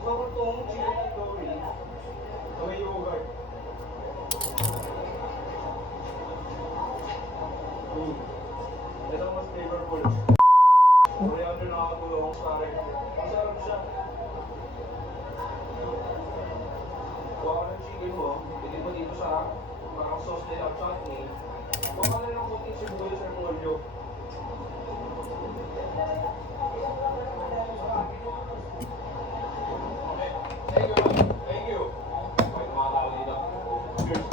itong chicken tandoori, na may yogurt. Ito ang mas flavorful. Kaya ano nakakatulong sa akin. Masarap siya. Kuha ka ng chicken mo, pili mo dito sa parang sauce nila chutney. Kuha ka na ng kunting sibuyas at molyo. Thank you. Okay, kumakakala dito. Cheers.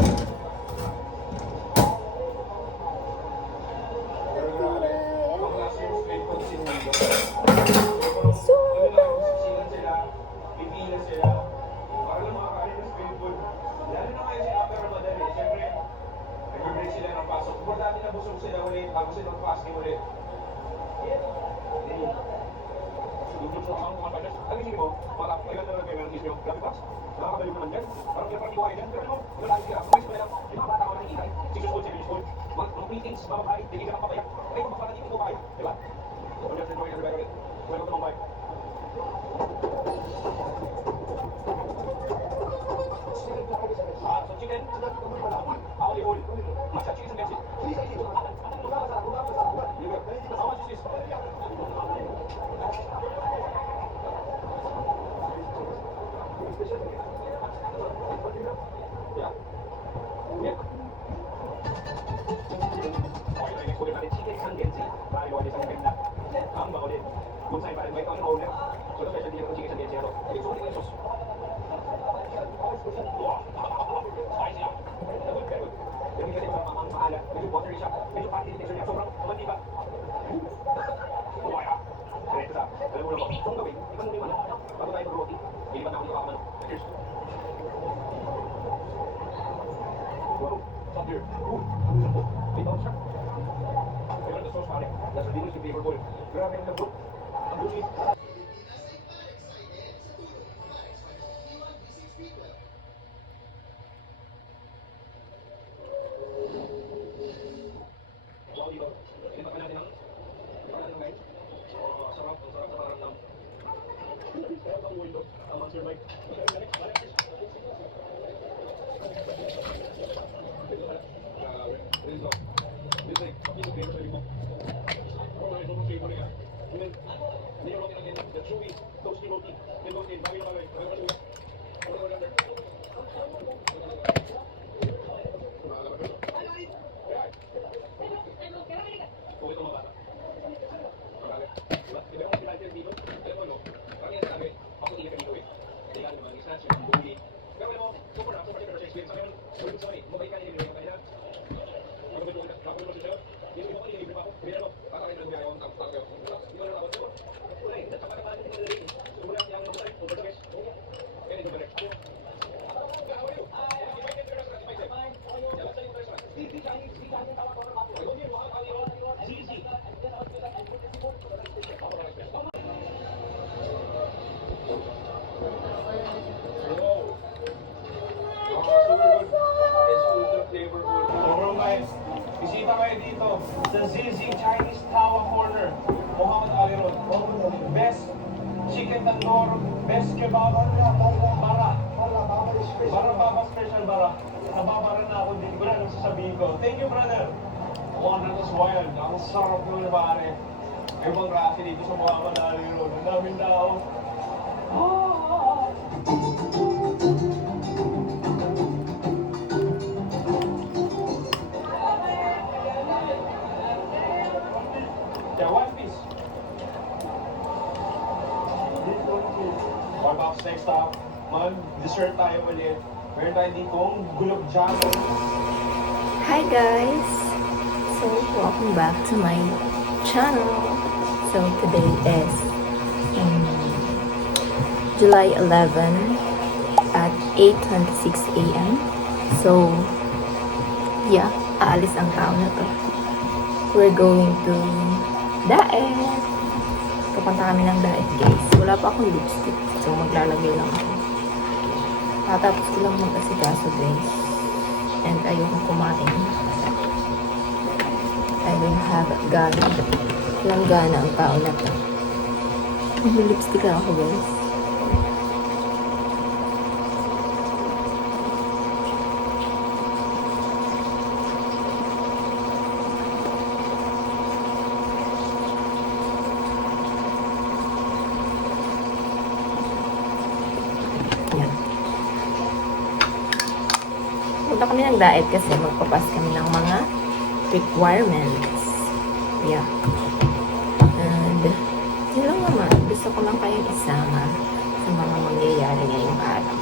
Ang klase yung street food sinundo. Sisigan sila, pipila sila. Para lang makakain ng street food. Lalo na kayo sila after Ramadan eh. Siyempre, nag-break sila ng pasok. Importante na busog sila ulit, bago silang fasting ulit. Sulit mo ang mga panas. Ang isipin mo, mga kailan na lang kayo ng isip yung grabe pass. Nakakabalik naman dyan. Parang pinapatiwa kayo dyan. Pero ano, wala sila. Kung isip mo lang, yung mga bata ko nang ikay. 6 years old, 7 years old. Mga meetings, mga babae, hindi ka papaya. Ay, kung mapapanatin ko kaya. Diba? Welcome to Mumbai. So chicken, only whole. Masha chicken and chicken. How much is this? Yeah. Yeah. Ang bago din. Kung saan pa rin may ito ang owner. So ito special dito ng chicken sa DNC ito. Ito yung chicken sauce. Wow! Spicy ah! Very good, very good. Pero hindi kasi ang maalat. Medyo watery siya. Medyo party din texture niya. Sobrang kumandi ba? Wow! Diretso sa. Alam mo lang ko. Itong gawin. Iba mo yung ano. Bago tayo mag-roti. Ilipat na ako dito kakamano. Cheers! Wow! Stop here. Ang gusto ko. May bawang siya. Pero the sauce pare. That's really flavorful. Grabe ang lambot. Ang dumi. Wow, dito. Ilipat pa natin ang guys. Sarap sa pakiramdam. Sarap ang ulo. Ang Monster Bite. Bisita kayo dito sa ZZ Chinese Tawa Corner, Muhammad Ali Road. Best chicken tandoor, best kebab, bara. Bara baba special bara. Nababara na ako, hindi ko na anong sasabihin ko. Thank you, brother. Wondrous wild. Ang sarap naman pare. Ibang klase dito sa Muhammad Ali Road. Ang daming tao. Yeah, one piece. Or box next stop, mag-dessert tayo ulit. Meron tayo ditong gulab jamun. Hi guys! So, welcome back to my channel. So, today is July 11 at 8:26 a.m. So, yeah, aalis ang tao na to. We're going to Daet. Pupunta kami ng Daet, guys. Wala pa akong lipstick. So, maglalagay lang ako. Tatapos ko lang mag-asikaso, guys. And ayokong kumain. I don't have gana. Walang gana ang tao na to. May lipstick ako, guys. Punta kami ng diet kasi magpapas kami ng mga requirements. Yeah. And, yun lang naman. Gusto ko lang kayong isama sa mga mangyayari ngayong araw.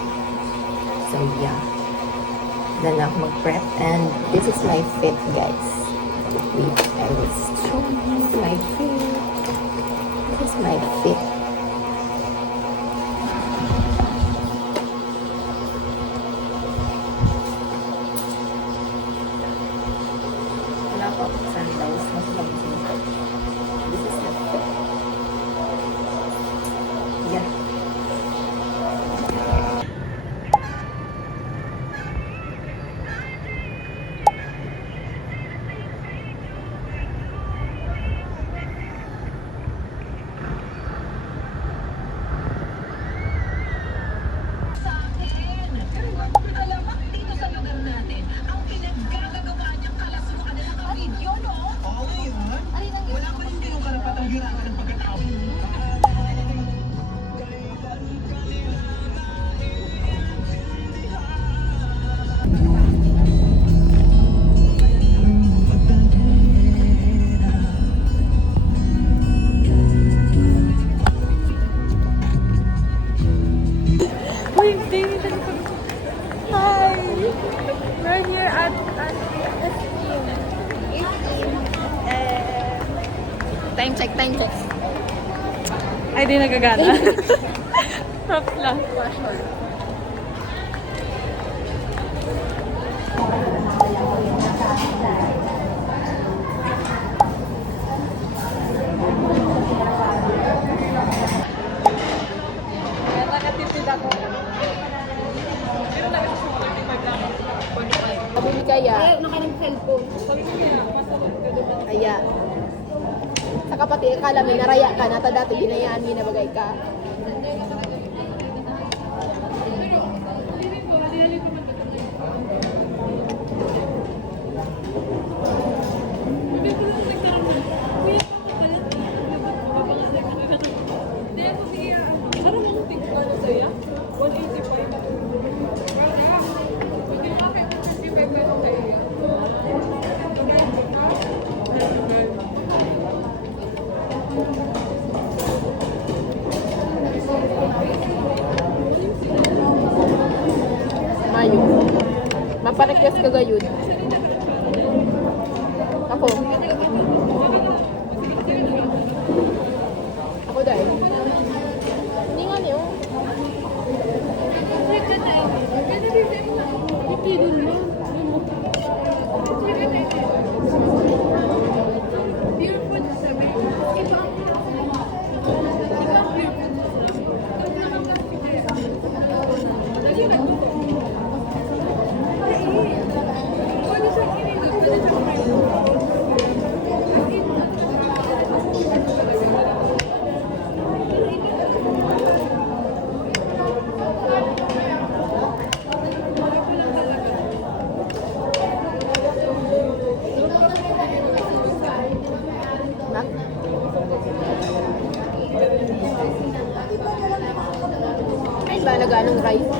So, yeah. Then ako mag-prep. And this is my fit, guys. Wait, I will show you my fit. This is my fit. Wala po akong sandals. Mas mag-sandals. This is the fit. Yeah. Alamak dito sa lugar natin, ang pinaggagawa niyang kalasukan na naka-video, no? Oo yun. Wala pa rin yung karapatang ginagawa ng pagkatao. Hi! We're here at Esteem. Time check, time check. Ay, di nagagana. Top lang. Kaya nakatipid ako. Pero nakatipid lang. Pabili kaya. Ay, naka-cellphone. Aya. Sa kapatid, akala mo, naraya ka na. Dati binayaan mo na bagay ka. Mayo. Maparequest ka gayud. Ako. Ako dahil. Hindi nga niyo. Nak? Ay, ba nag-anong rice?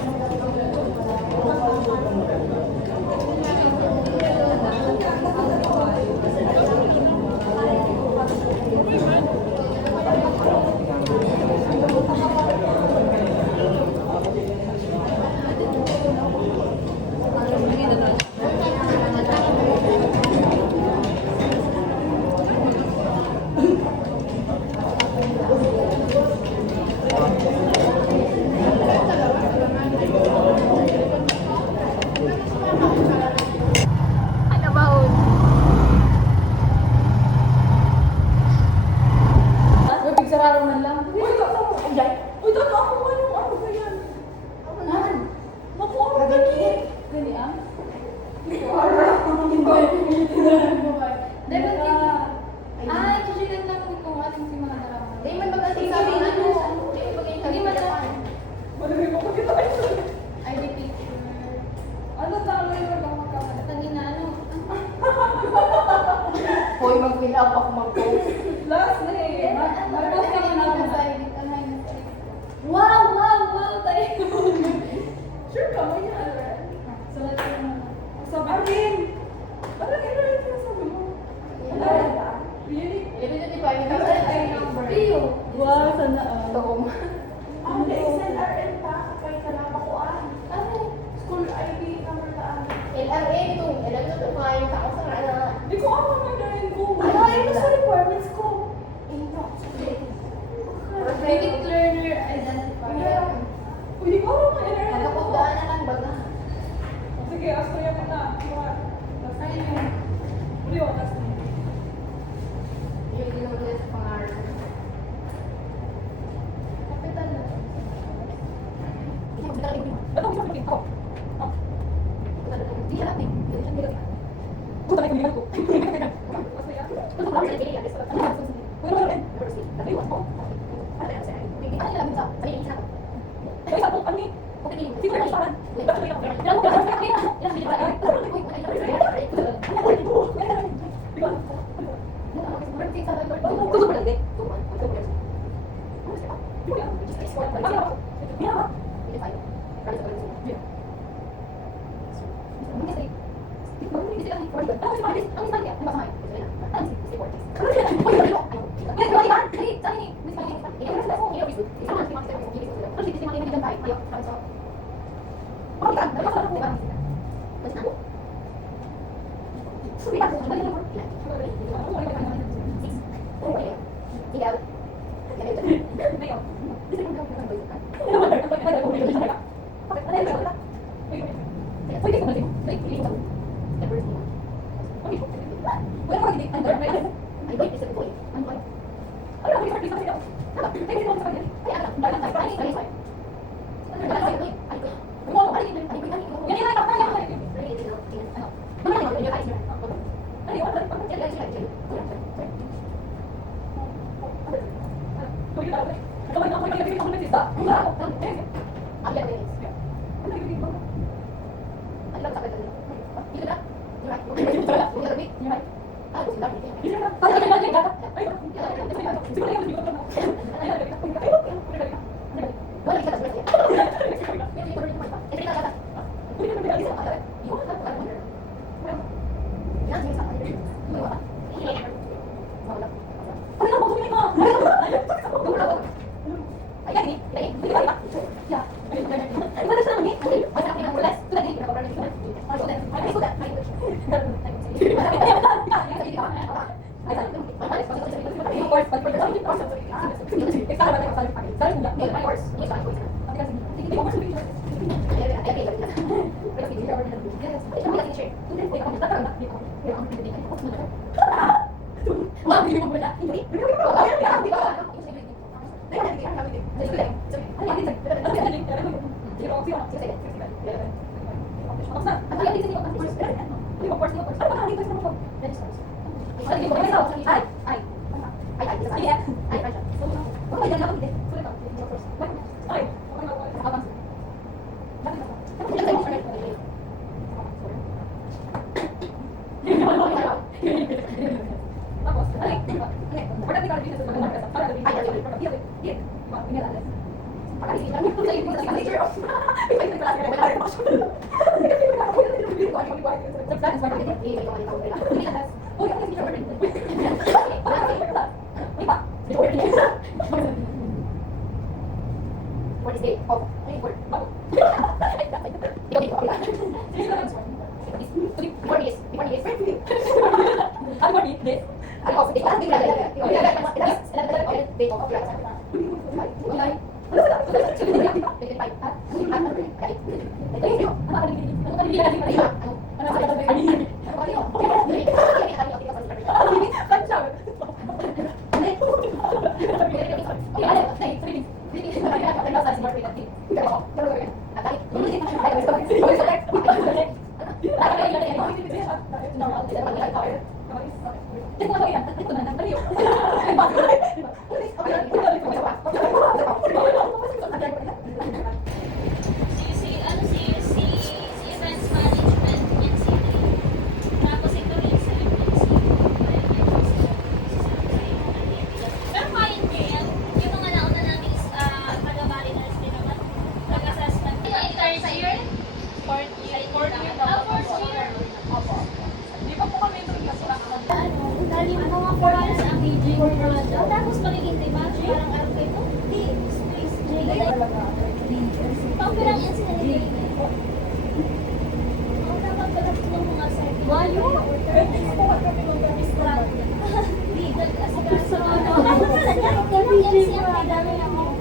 Ano ba un? Bibig sararo man lang. Uy, tata mo. Uy, tata ako ba yung ano ba yan? Ako na. Naku, ako gani. Gani ah? Dapat hindi. Ay, susunod lang kung ating si mga darawa. Di man mag-ating sabi ano? Hindi man lang. Malagay ko pagkita kayo. ID picture. Ano talo yung magkakakala? Kanina ano? Hoy, mag-fill up ako mag-post. Last na eh. Mag-post ka na ako. Wow! Wow! Wow! Tayo! Sure ka, may yan. Sulat ko naman. sinasabi mo? Arvin! Parang ano yung sinasabi mo? Ano? Really? 11:25, yung SI number. Iyo. Wow, sana Ito. Ang SNRM pa, kay kalabakuan. Ano? School ID number taan. LRA ito. 11:25, tao sa nga na. Hindi ko ako magdalhin ko. Ano, Ito sa requirements ko. Private learner identifier. Hindi ko ako mag-NRM. Pagkapagdaan na lang baga. Sige, astroya ko na. Ayun yun. Uli, wakas na. Yung ginulit sa pangarap. Kapitan na. Ano ang isang ko? Hindi siya natin. Puta na yung ko. What is the of CSC Events Management yan sila. Tapos ito rin sa MNC. Pero fine din. Yung mga nauna namin is taga-Mariners din naman. Nag-assessment. Ito, sa year? Fourth year. Fourth year. Fourth year. Pang-pirang yan sila ni David. Ang dapat pala ng mga service. Walo? Legal kasi kaso. Dapat pala niya. Ganun yan siya. May dami lang ako.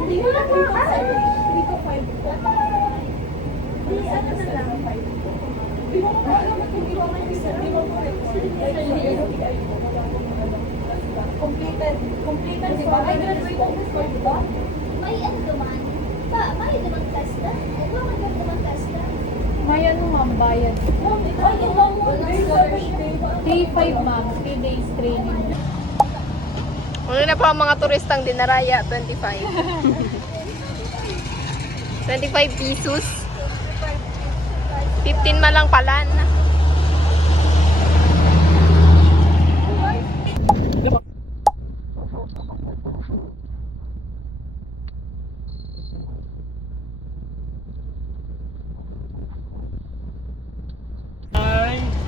Hindi ko lang mga service. Hindi ko 5. Hindi, ano na lang. 5. Hindi mo ko alam kung iba may isa. Hindi mo ko Completed, di ba? Ay, graduate ang before, di ba? may ano naman. May naman testa. Ano may naman testa? May ano ma'am, bayad. Ma'am, ay, yung ma'am mo, Walang scholarship. Day 5 ma'am, 3 days training. Muli na po ang mga turistang dinaraya, 25. 25 pesos. 15 man lang pala na.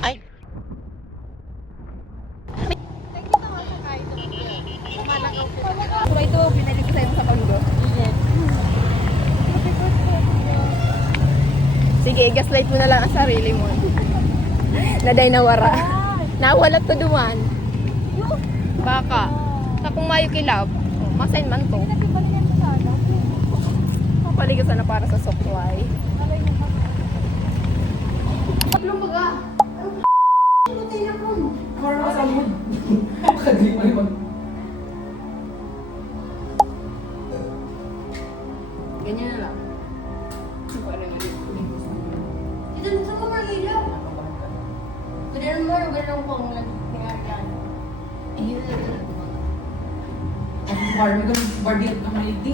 Ay. Kung ito, pinali ko sa'yo sa Paludo. Sige, gaslight mo na lang ang sarili mo. Naday nawara. Nawala to duman. Baka. Sa kung mayo kilab, masign man to. Papaligasan na para sa sokway. Ganyan na lang. Ito sa mga ilaw. Ganun mo, ganun kong nag-pingaran. Ayun na ganun. Bardiyat ng maliti.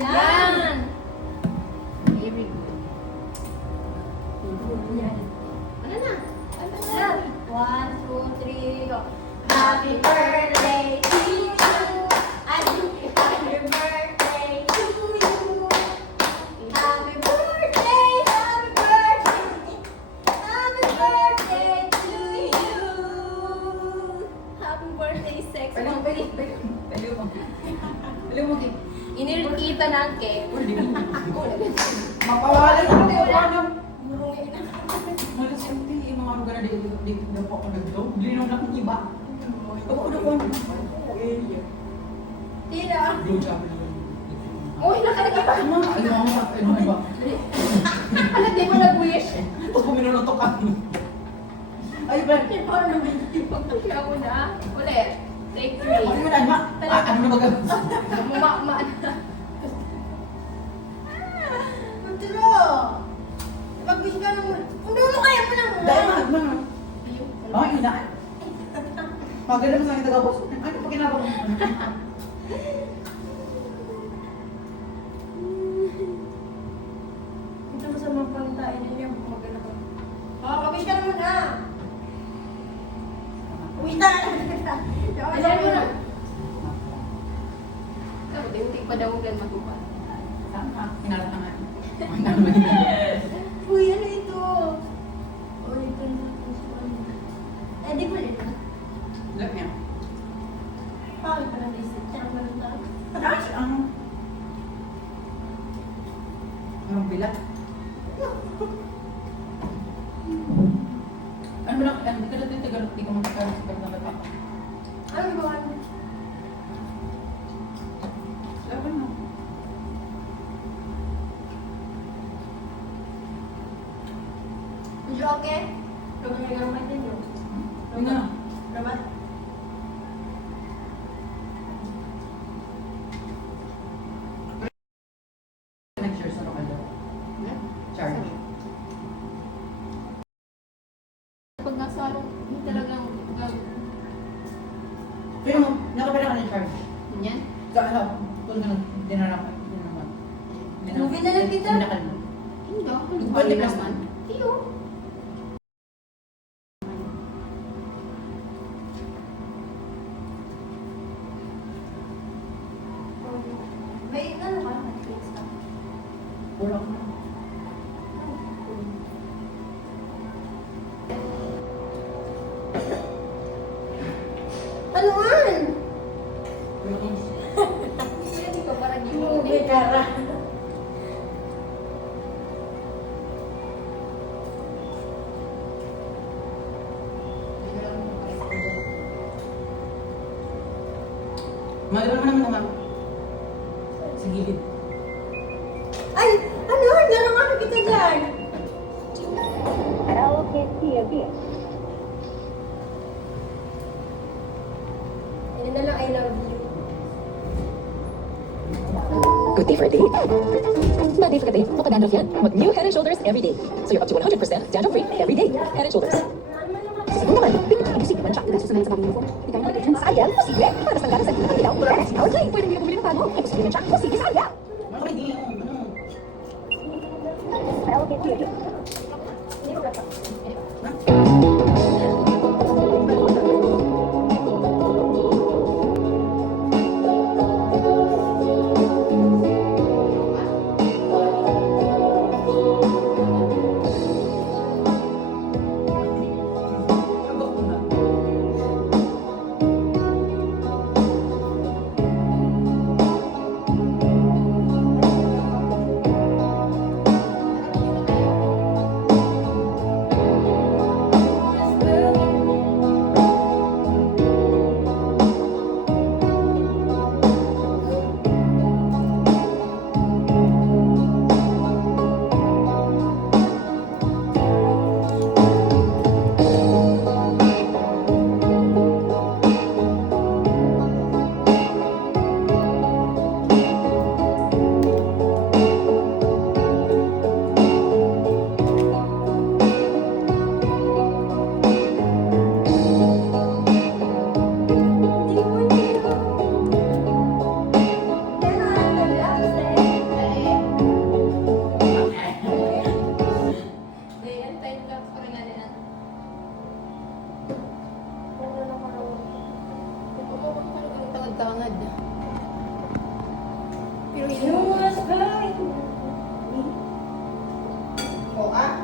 Yan! Very good. Ano na? Ano na? 1, 2, 3, go. Happy birthday to you. Happy birthday to you. Happy birthday, happy birthday. Happy birthday to you. Happy birthday, sex. Inirkita na ang cake. Mapawalan ako tayo. Malas yung yung mga lugar na dito na po ako nag-vlog. Linom na kong iba. Ako na po. Tira. Vlog siya. Uy, nakalagay pa. Ano iba? Ano, di mo nag-wish? Tapos puminulotok ka. Ay, ba? Paano naman yung pagkakaya mo na? Ulit. Take 3. Ano mo na, ma? Ano na baga? Mama na. Matro! Mag-wish ka naman. Kung dulo kaya mo lang. Dahil ma. Mga inaan. Maganda mo sa akin taga-boss. Ano pa kinabang mo? Ito mo sa mga pantain niya. Maganda ka. Mag-wish ka naman na. Wish na. Ayan mo na. Pero di pa daw gan matupan. Tama. Kinalatangan. Uy, ano ito? Uy, ito na. Eh, di ko rin. Lap niya. Bakit pa naisip? Sarap na rin tayo. Taas ang... Anong bilat? Ano lang, hindi ka natin tagalog, di ka magkakaroon sa pagkakas pa. Ano ba? Laban mo. Is you okay? Kung may gamay din yun. Yun na. Ramat? Nag-share sa lokal daw. Charge. Pag nasa araw, hindi talagang Pero nakapala ka ng charge. yan. Sa ano, kung dinarap. Movie na lang kita. Dinakal mo. Hindi ako. Pwede ka naman. Tiyo. May ano ka? Netflix ka? Wala ko. Ano man? Pwede ko para di mo kara. Mali naman naman. Sa gilid. Ay! Ano? Gano'n ano kita dyan? Ano na lang, I love you. Good day for a date. Bad day for a date. Look at dandruff yan. With new Head and Shoulders every day. So you're up to 100% dandruff-free every day. Head and Shoulders. Siguro naman, isip naman siya. Nagsusunod sa bagong uniform. Di kaya nag-agent sa ayaw. Posible. Para sa galas at hindi daw. Our claim. Pwede hindi bumili ng pano. Posible naman siya. Posible sa ayaw. Pero yun was fine. O ah?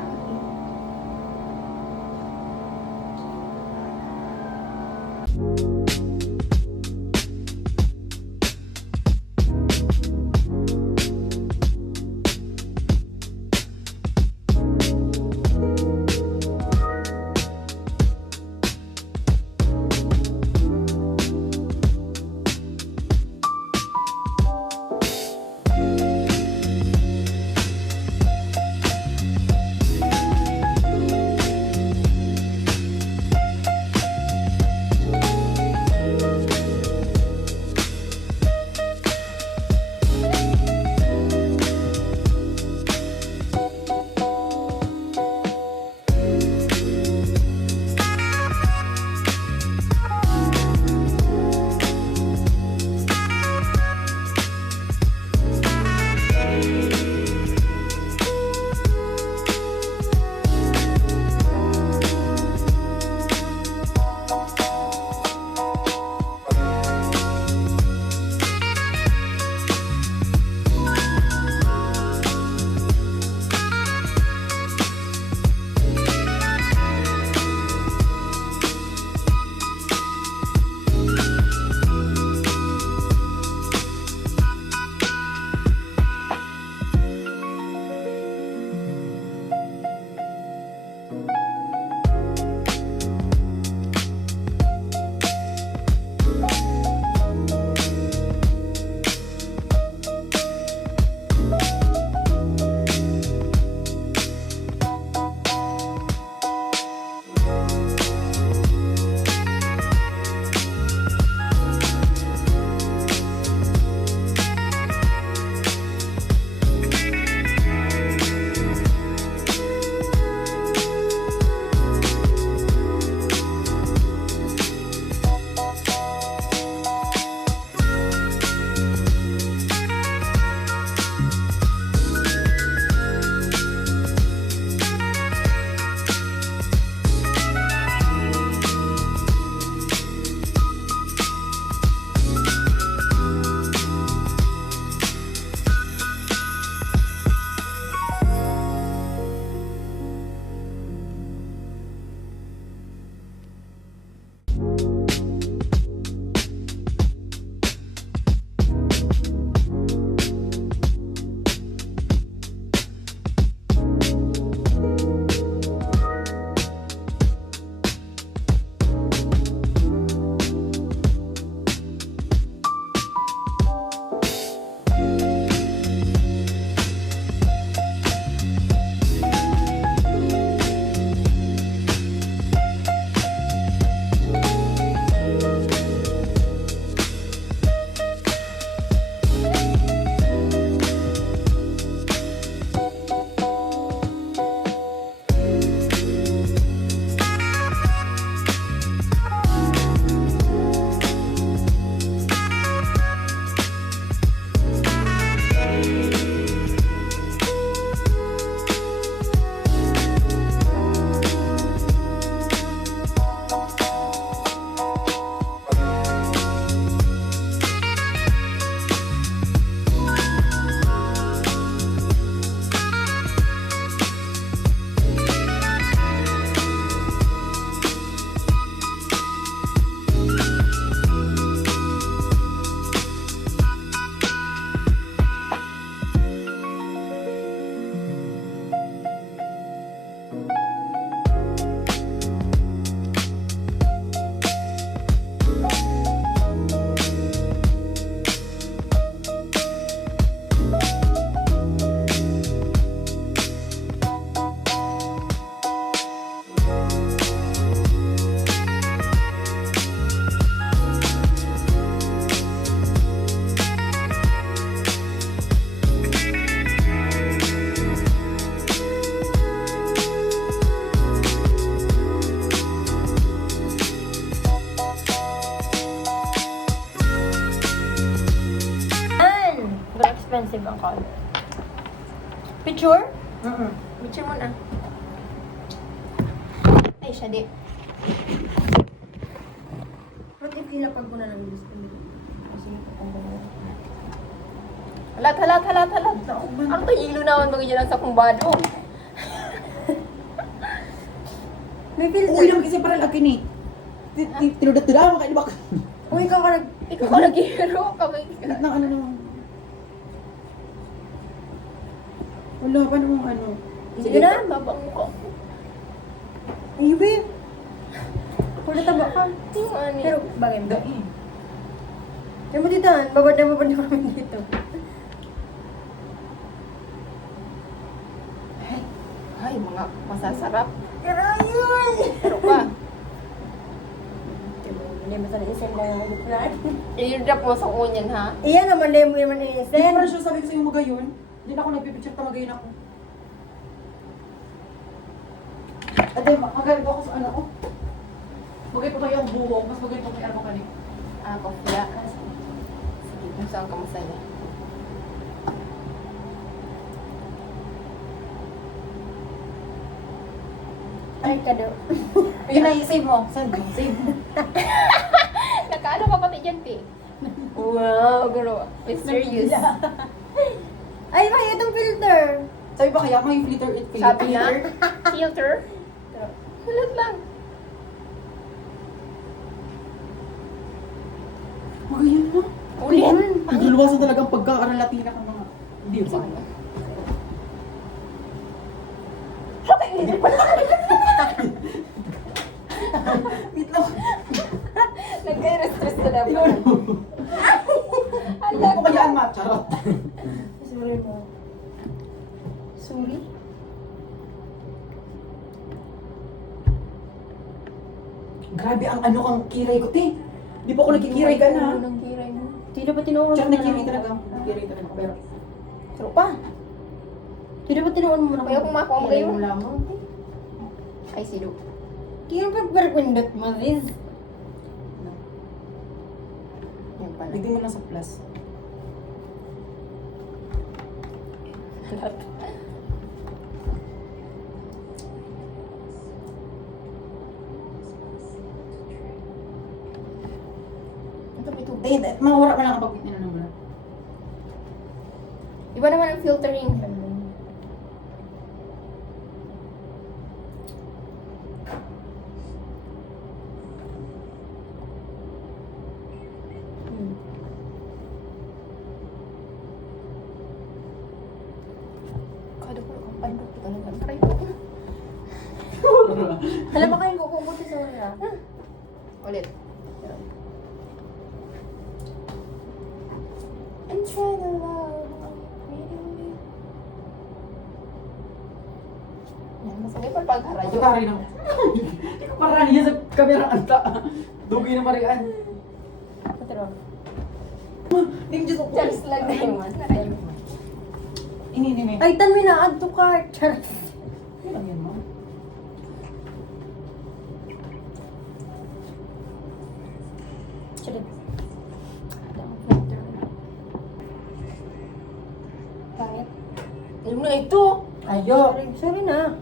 expensive ang color. Picture? Picture mo na. Ay, siya di. What if ilapag ko na lang gusto nito? Kasi ang gano'n. Halat. Ano to ilo naman bagay dyan sa kumbado? May filter. Uy, naman kasi parang akin eh. Tinudat-tuda, makain ba? Uy, ikaw ka nag... Ikaw ka nag-hero. Kamay ka. Wait lang, ano naman. Wala pa namang ano. Sige na, babang mukha ko. Ay, babe. Pula taba ka. Yung ano. Pero, bagay mo. Dai. Yan mo dito, babad na kami dito. Ay, mga masasarap. Ayun! Pero pa. Hindi mo sana isend na nga dito na. I-drop mo sa kunyan, ha? Iyan naman, hindi mo naman Hindi i-send. ko siya sabi ko sa'yo magayon. Hindi na ako nagpipicture ta magayon ako. Ate, magayon ako sa ano ko. Magayon pa tayo ang buhok, mas magayon pa may ano ka Ah, kofya. Sige, kung saan ka masaya. Ay, kado. Ayun na, save mo. Send mo. Save mo. Nakaano ka pati dyan, Ti? Wow, garo. Mysterious. Ay, may itong filter. Sabi ba kaya may filter it filter? Sabi na, filter. Sulat lang. Magayon na. Ulit. Nagluwasan talagang pagkaaral Latina ka mga. Hindi ba? Wait lang. Nagka-stress na lang. Hindi ko kayaan ma. Charot. Sorry mo. Sorry? Grabe ang ano kang kiray ko, te. Di pa ako nagkikiray ka na. Nang kiray mo. Hindi ba tinuwan Tsaka mo nagkiray talaga. Nagkiray talaga ako. Pero, Pero pa. Hindi ba tinuwan mo na? Kaya kung makuha mo Kilay kayo. mo lamang. Ay, sino? Kaya pa berpindot mo, Riz. Yan pala. bigyan mo lang sa plus. Ito may tubig. Eh, mawala pa lang kapag inano mo na. Iba naman ang filtering. Kada ko ang pandok ko talaga. Try ko. Alam mo kayong kukubuti sa wala. Ulit. And try to love me. Yan, masagay pa pagharadyo. Pagkaray na. Hindi ko parang niya sa kamera anta. Dugi na marian. Patro. Hindi ko dyan ko. Charis lang na yun. Narayo. Ini. Ay, tan mi na add to cart. Charot. Ano yan mo? Charot. Pangit. Alam na ito. Ayo. Sorry na.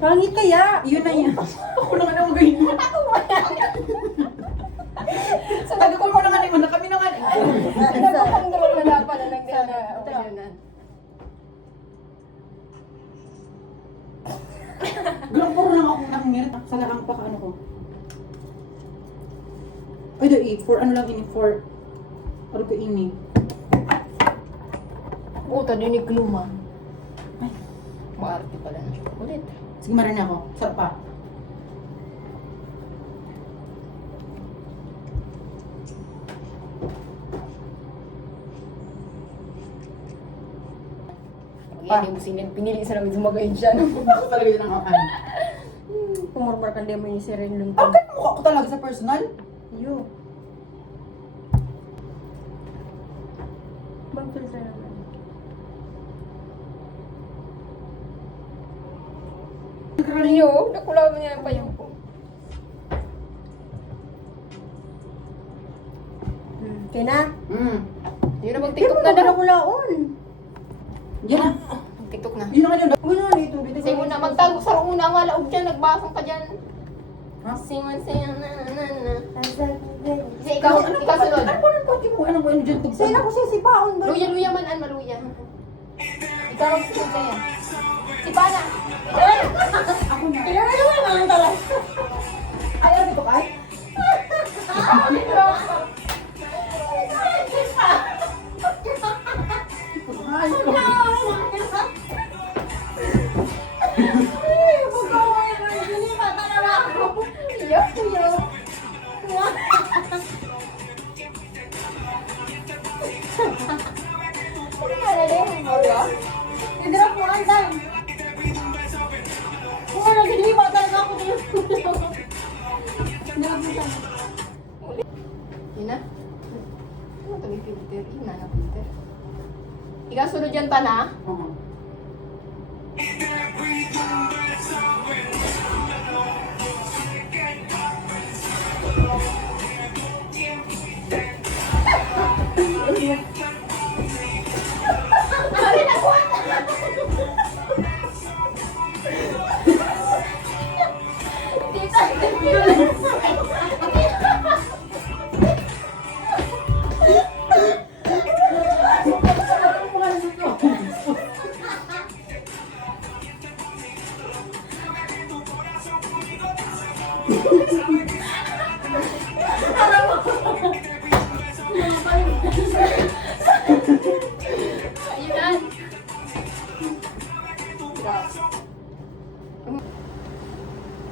Pangit kaya. Yun na yan. Ako na nga na magayin mo. Sabi ko mo na nga na kami na nga. Nagpapandaman na dapat na nagdana. Ganun puro lang ako nangirit. Sa laang pa ano ko. Ay, doon for ano lang ini, for ano ko ini. Puta, dinig luma. Ay, maarte pala na siya. Ulit. Sige, marin ako. Sarap pa. Yan, yung sinin. Pinili sa namin sumagayin siya. Ako talaga yun ang ano. Pumurmur ka din mo yung sirin lun. Ah, ba't mukha ko talaga sa personal? Yo. Bang filter naman. Yo, nakulaw mo niya pa yung ko. na. Yun na, Hindi mag-tiktok mo na na daw. kulaon. Yan. Tiktok na. Yun na kayo. Uy, na ito. Say mo na, magtago sa una, wala og dyan, nagbasang ka dyan. Ha? Simon sayang na na na. Say, Ikaw, ikaw, ano ikaw sunod. Ano ba ng pati mo? Ano ba yung dyan? Sa'yo na ko siya si Paon ba? Luya, luya man, an, maluya. Ikaw, sunod kaya. Si Pana. Ako na. Kaya ano ba naman tala? Ayaw dito kay? Ay, ko. Nagdarap mo ang time. Kung ano, ginilipa talaga ako dito. Yun na. Ano ito may filter? Ina na filter. Ikaw, sunod yan, Pana. Oo. Ayun.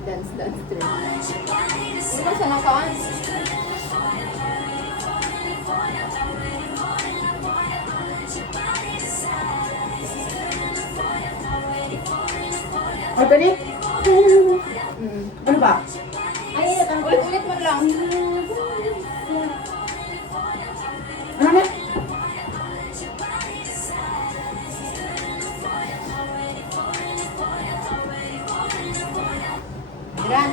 Dance, dance, turn. Hindi ba siya nakaan? O, dali. Ano ba? Ay, ito. Ulit-ulit man lang. Ano na? Iran.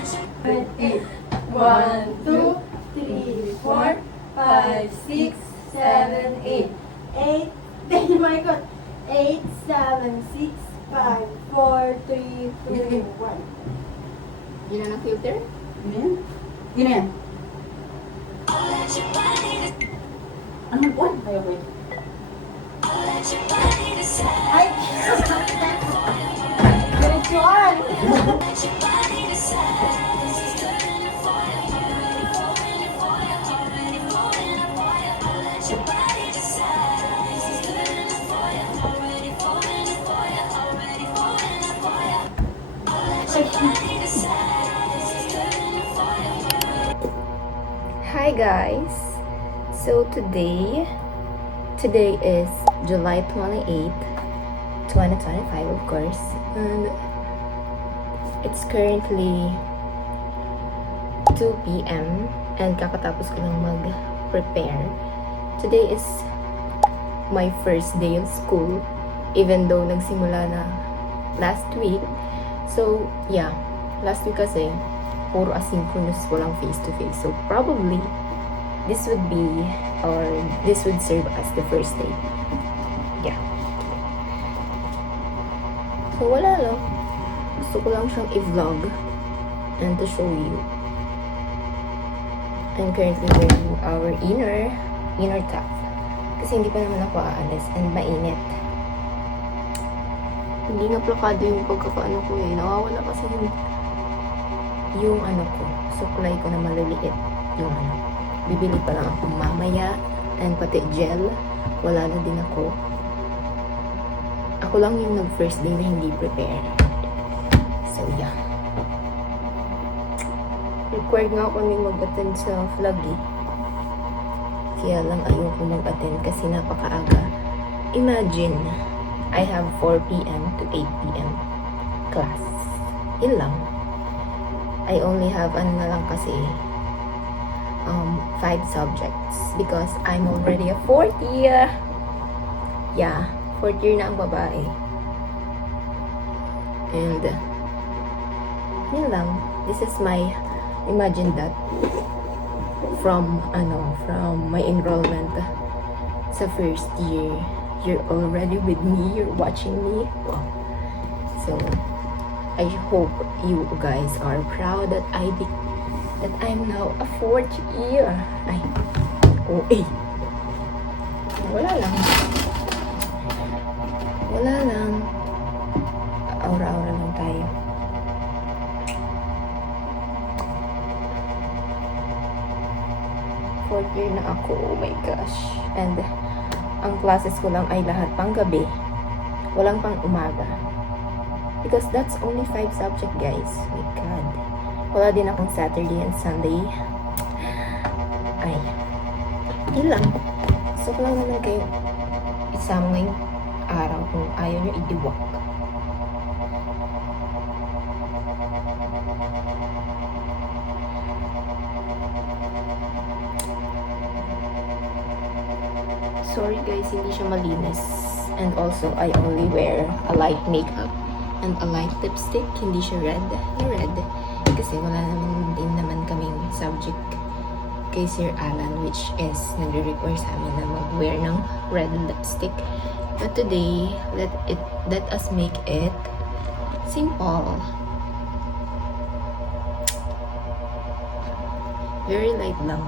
1, 2, 3, 4, 5, 6, 7, 8. 8. Thank you, Michael. 8, 7, 6, 5, 4, 3, 2, 1. Yun na ng filter? Ano yan? Yun na yan. Ano po? Ayaw ko yun. Ay! Diretsuan! Hi guys! So today is July 28th, 2025 of course, and it's currently 2 p.m. and kakatapos ko lang mag-prepare. Today is my first day of school, even though nagsimula na last week. So yeah, last week kasi puro asynchronous, walang face-to-face. So probably this would serve as the first day. Yeah. So wala lang. Gusto ko lang siyang i-vlog and to show you. I'm currently wearing our inner top. Kasi hindi pa naman ako aalis and mainit. Hindi na plakado yung pagkakaano ko eh. Nawawala kasi yung ano ko, suklay ko na maliliit. Yung ano. Bibili pa lang ako mamaya. And pati gel. Wala na din ako. Ako lang yung nag-first day na hindi prepare. So yeah. Required nga ako mag-attend sa vlog eh. Kaya lang ayoko mag-attend kasi napakaaga. Imagine, I have 4 p.m. to 8 p.m. class. Yun lang. I only have ano na lang kasi 5 subjects because I'm already a 4th year. Yeah, 4th year na ang babae. And yun lang. This is my imagine that. from my enrollment sa first year. You're already with me, you're watching me. Wow. So I hope you guys are proud that I'm now a fourth year. Ay, wala lang. Aura-aura lang tayo. Fourth year na ako. Oh my gosh. And ang classes ko lang ay lahat pang gabi. Walang pang umaga. Because that's only 5 subject, guys. My God. Wala din akong Saturday and Sunday. Ay. Yun lang. Gusto ko lang naman kayo isama ngayong araw kung ayaw nyo idiwak. Sorry guys, hindi siya malinis. And also, I only wear a light makeup and a light lipstick. Hindi siya red. Red. Kasi wala naman kaming subject kay Sir Alan, which is nagre-require sa amin na mag-wear ng red lipstick. But today, let us make it simple. Very light lang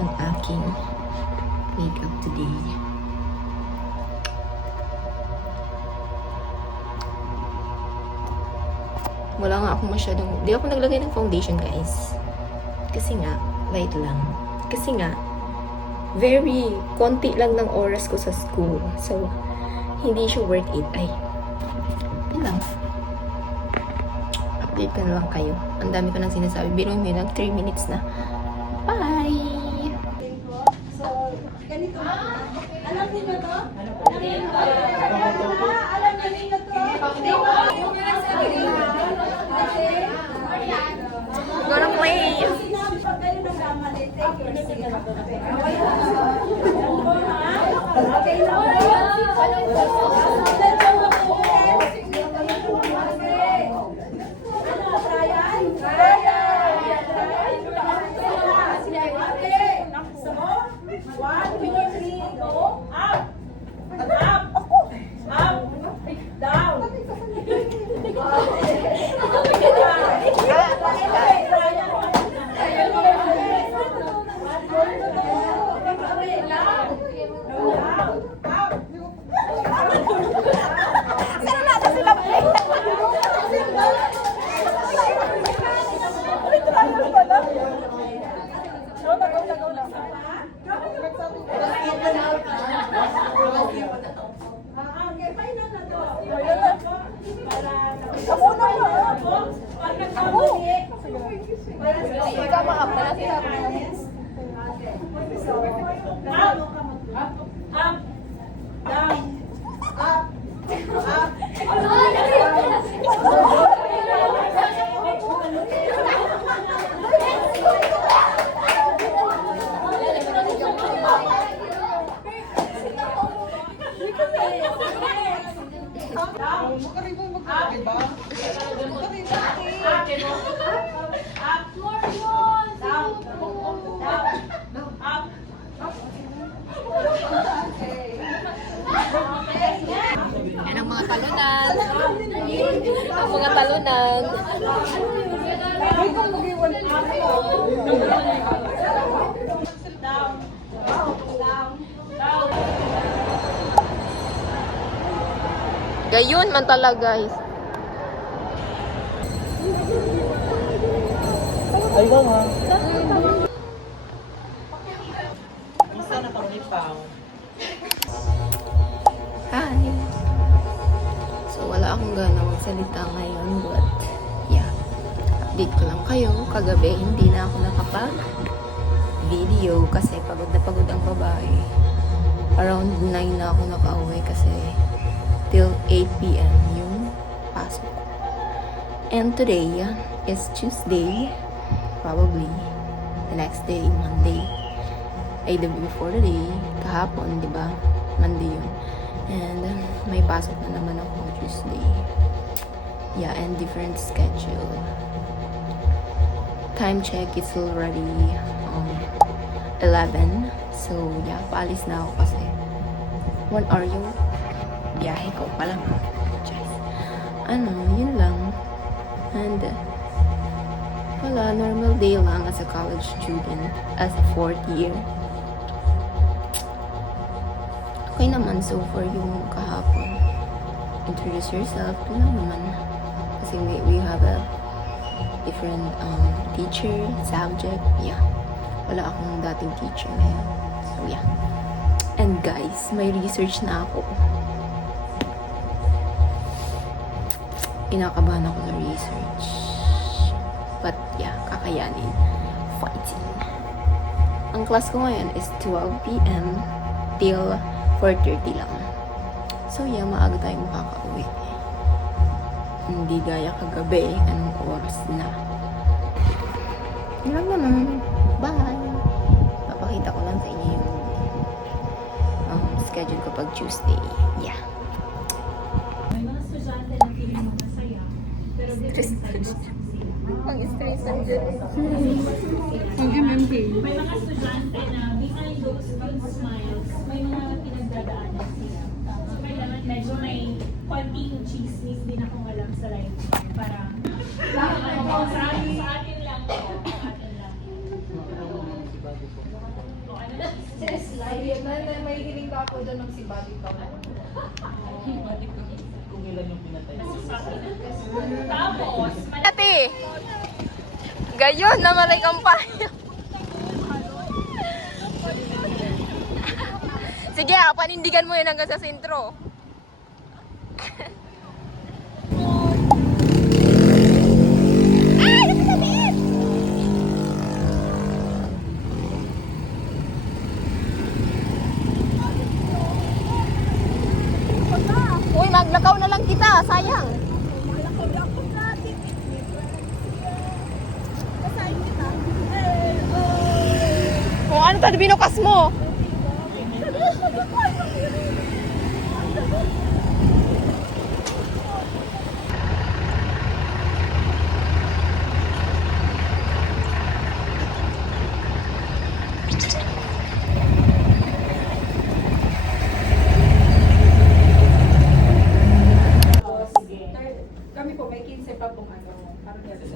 ang aking makeup today. Wala nga ako masyadong, di ako naglagay ng foundation, guys. Kasi nga, light lang. Kasi nga, very konti lang ng oras ko sa school. So, hindi siya worth it. Ay, yun lang. Update ko na lang kayo. Ang dami ko nang sinasabi. Biruin mo yun, 3 minutes na. Bye! Alam niyo to? Alam niyo to? Gonna play! Sinabi pa kayo ng gamalit. Okay lang. Yan ang mga talunan. Ang mga talunan. Gayon man talaga, guys. Ayun ha. Isa na pang lipaw. Hi! So, wala akong gana magsalita ngayon, but yeah. Update ko lang kayo. Kagabi, hindi na ako nakapag-video kasi pagod na pagod ang babae. Around 9 na ako nakauwi kasi till 8 p.m. yung pasok. And today is Tuesday. Probably the next day, Monday. Ay, the before the day, kahapon, di ba? Monday yun. And may pasok na naman ako Tuesday. Yeah, and different schedule. Time check, it's already 11. So, yeah, paalis na ako kasi 1 hour yung biyahe ko pa lang. Just, yun lang. And, wala, normal day lang as a college student, as a 4th year. Okay naman so far yung kahapon. Introduce yourself, yun lang naman. Kasi we have a different teacher, subject, yeah. Wala akong dating teacher ngayon. So, yeah. And guys, may research na ako. Kinakabahan ako sa research. But, yeah, kakayanin. Fighting. Ang class ko ngayon is 12 p.m. till 4:30 lang. So, yeah, maaga tayong makaka-uwi. Hindi gaya kagabi, anong oras na. Yun lang naman. Bye! Papakita ko lang sa inyo yung schedule ko pag Tuesday. Yeah. May mga estudyante na feeling mo masaya, pero different types of sila. Ang stress ang dyan. May mga estudyante na behind those good smiles, may mga pinagdadaanan sila. So, kailangan medyo may konting chismis din akong alam sa life. Para sa atin lang. Sa atin lang. O, ano na? May hiling ka ako doon ng si Bobby pa. Tapos, Ate! Gayon na malay kampanya. Sige, panindigan mo yun hanggang sa sentro. Ay! Ano sabihin? Uy, maglakaw na lang kita. Sayang. Kung ano tayo binukas mo? Kami po, may 15 pa pong ano.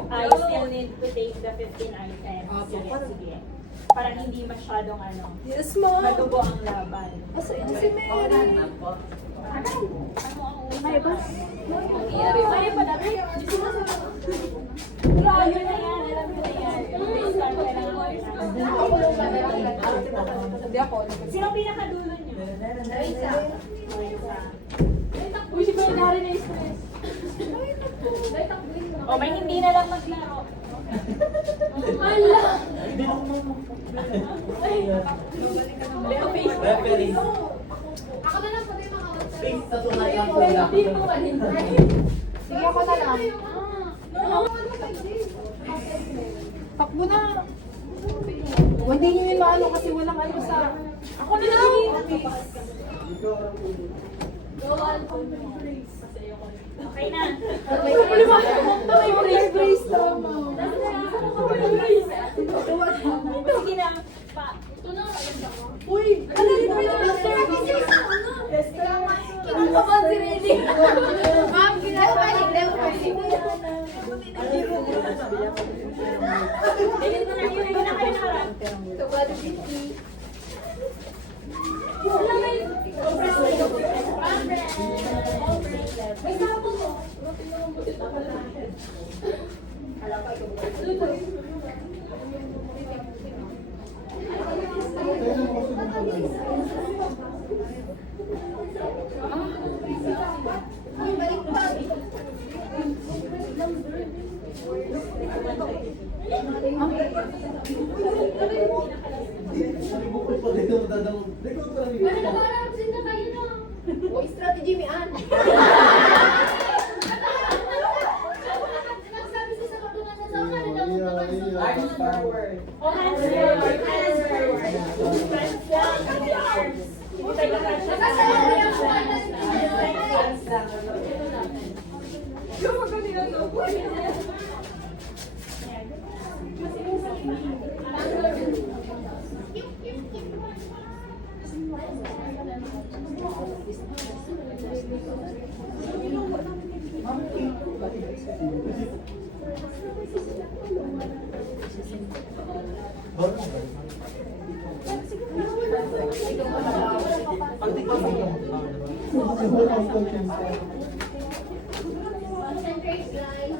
I still need to take the 15 items. Sige. Parang hindi masyadong Yes, ma'am. madugo ang laban. Asa ito si Mary? May ba? May ba dati? Alam nyo na yan. Hindi ako. Sino pinakadulo nyo? Uy, si Mary na stress. O may hindi na lang maglaro. Ako na lang sabi mga Sige, ako na lang. Takbo na. Hindi nyo yun maano kasi walang ano sa... Ako na lang! Okay na. May brace tama. Sige na. Uy! Ano dito yung Kinakabahan si Reddy. Ma'am, kinakabahan. Hindi na kayo nakarap. May sabon mo. Ay, baliktad. Pero nakaharap din na kayo na. O, strategy mi an. Nagsabi siya sa pagtungan sa sama na daw Hands forward. O, hands forward. Hands forward. Hands down. Arms. Hindi tayo nakasya. Nagsasabi ko yung kuwanta. Hands down. Yung magkanila na po. Concentrate, guys.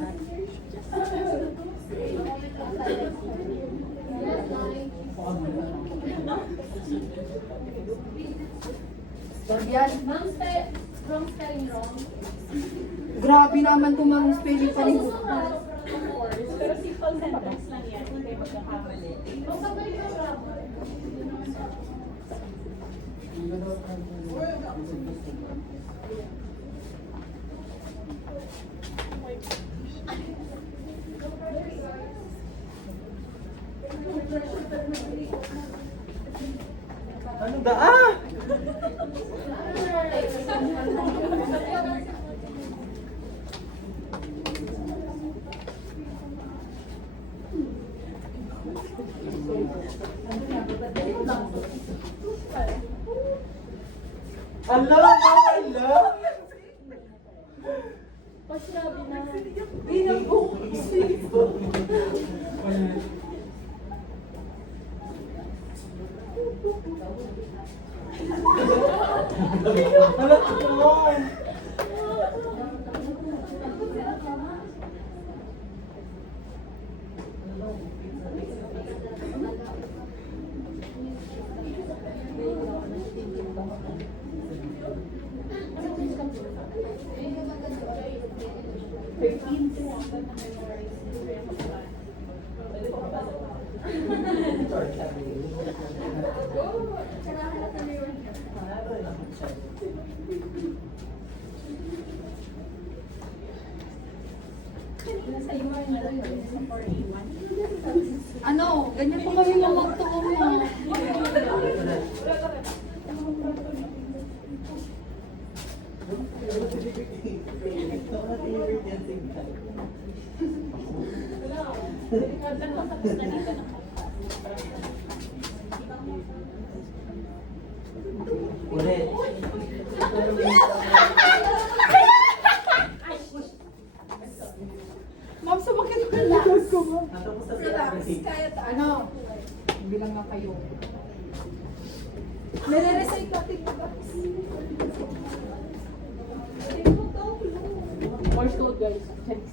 Wrong spelling wrong. Grabe naman kung mang spelling pa rin. Pero simple sentence lang yan. Hindi kayo magkakamali. Ano ba? Ah! Ala! Ala! Ala! Ala! Ano, ganyan po kami lang magtuon mo. Ulit. Ma'am, sumakit ko yung likod ko, ma'am. Natapos na Relax, kaya ano, bilang nga kayo. Nare-recite natin ba? Morse code, guys. Thanks.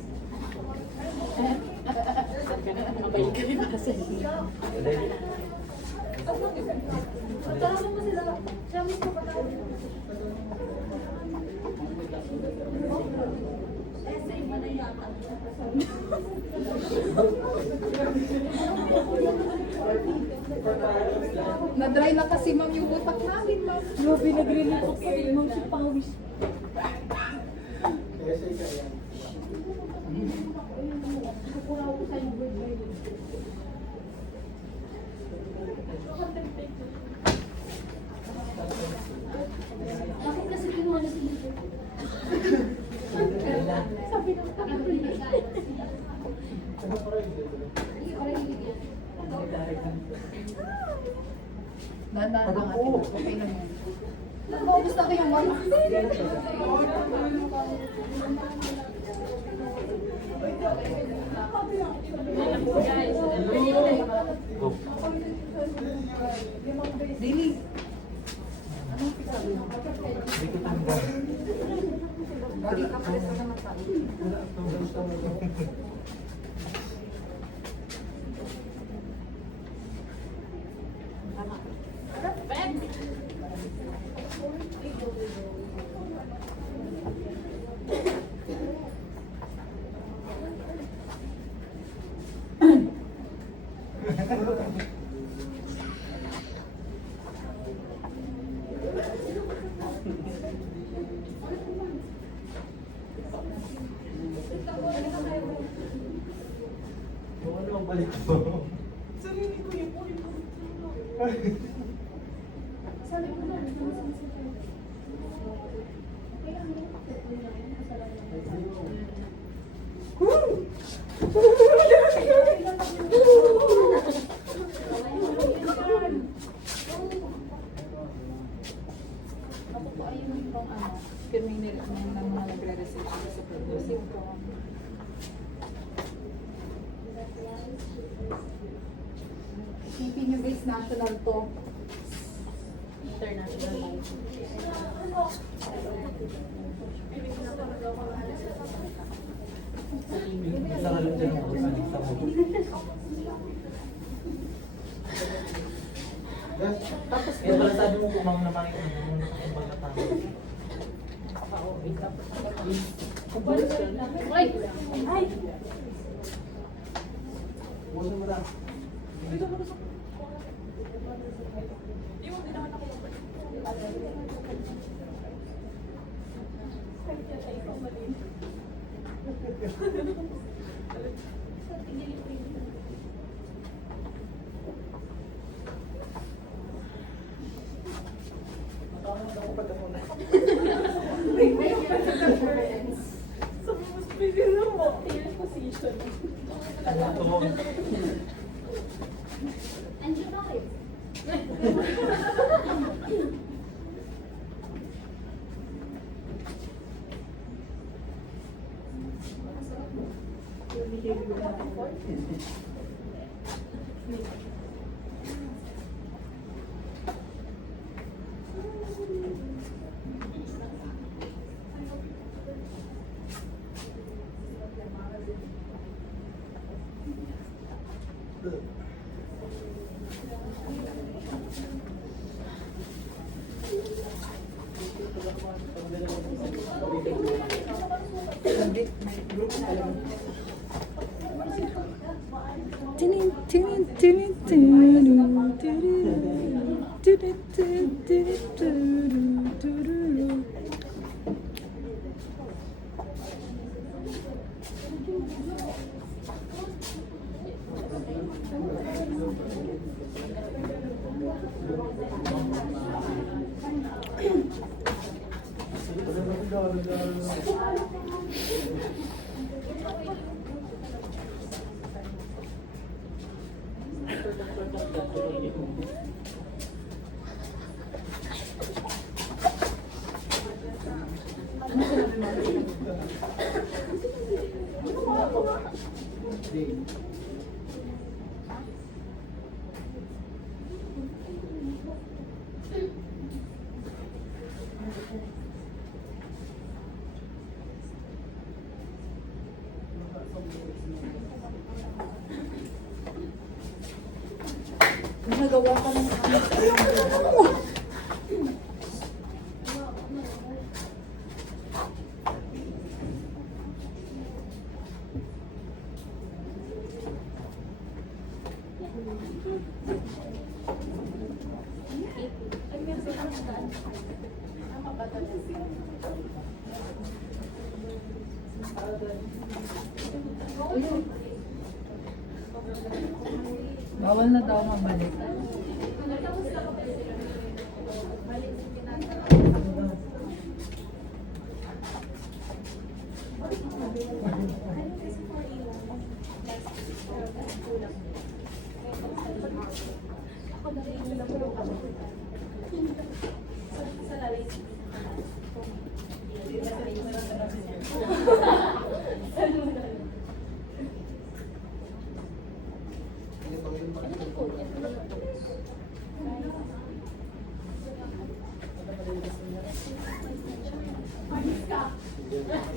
Mabalik ka rin para sa inyo. Tawagin mo sila. Tawagin mo pa tayo. Essay mo na yata. Na-dry na kasi ma'am yung utak namin, ma'am. Grabe, nag-relief ako sa ma'am si Pawis. Bakit kasi kinuha na sila? Sabi ng Dahan-dahan lang ate. Okay lang yan. Naubos na kayo, ma'am. Daily. Anong pikabi mo? Lagi ka pa rin sa naman tayo. Ano ang balik mo? Sarili ko yun. Isipin nyo guys, national to. International life. Tapos kaya pala sabi mo kumang na makikita mo yung pagkatapos. Ay! Ay! Nagawa ka ng bawal na daw mabalik.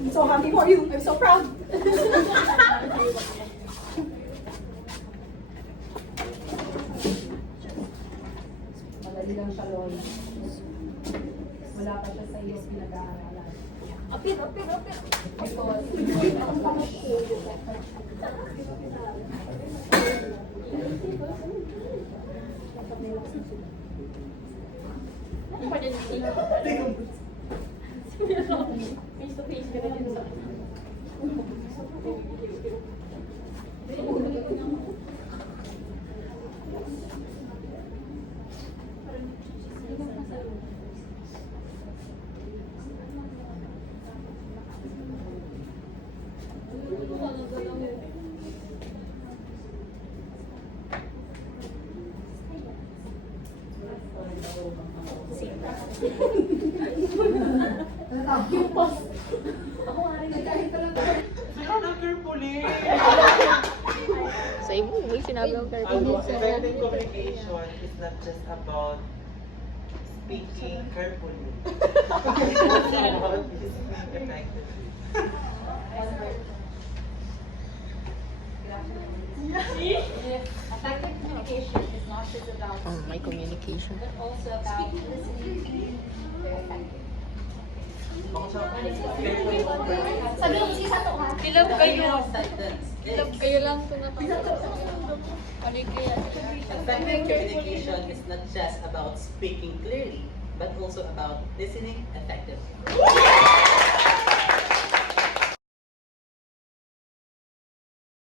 I'm so happy for you. I'm so proud. Madali lang siya, Lord. Wala pa siya sa iyo pinag-aaralan. Apir. Face to face ka na din sa yung post. Ako nga rin. carefully. Sa imo, may sinabi ako Effective communication is not just about speaking carefully. It's also about speaking effectively. Effective communication is not just about Oh, my communication. but also about listening very effective. Sabi mo si Sato ha? Pilap kayo lang ito na Effective communication is not just about speaking clearly, but also about listening effectively.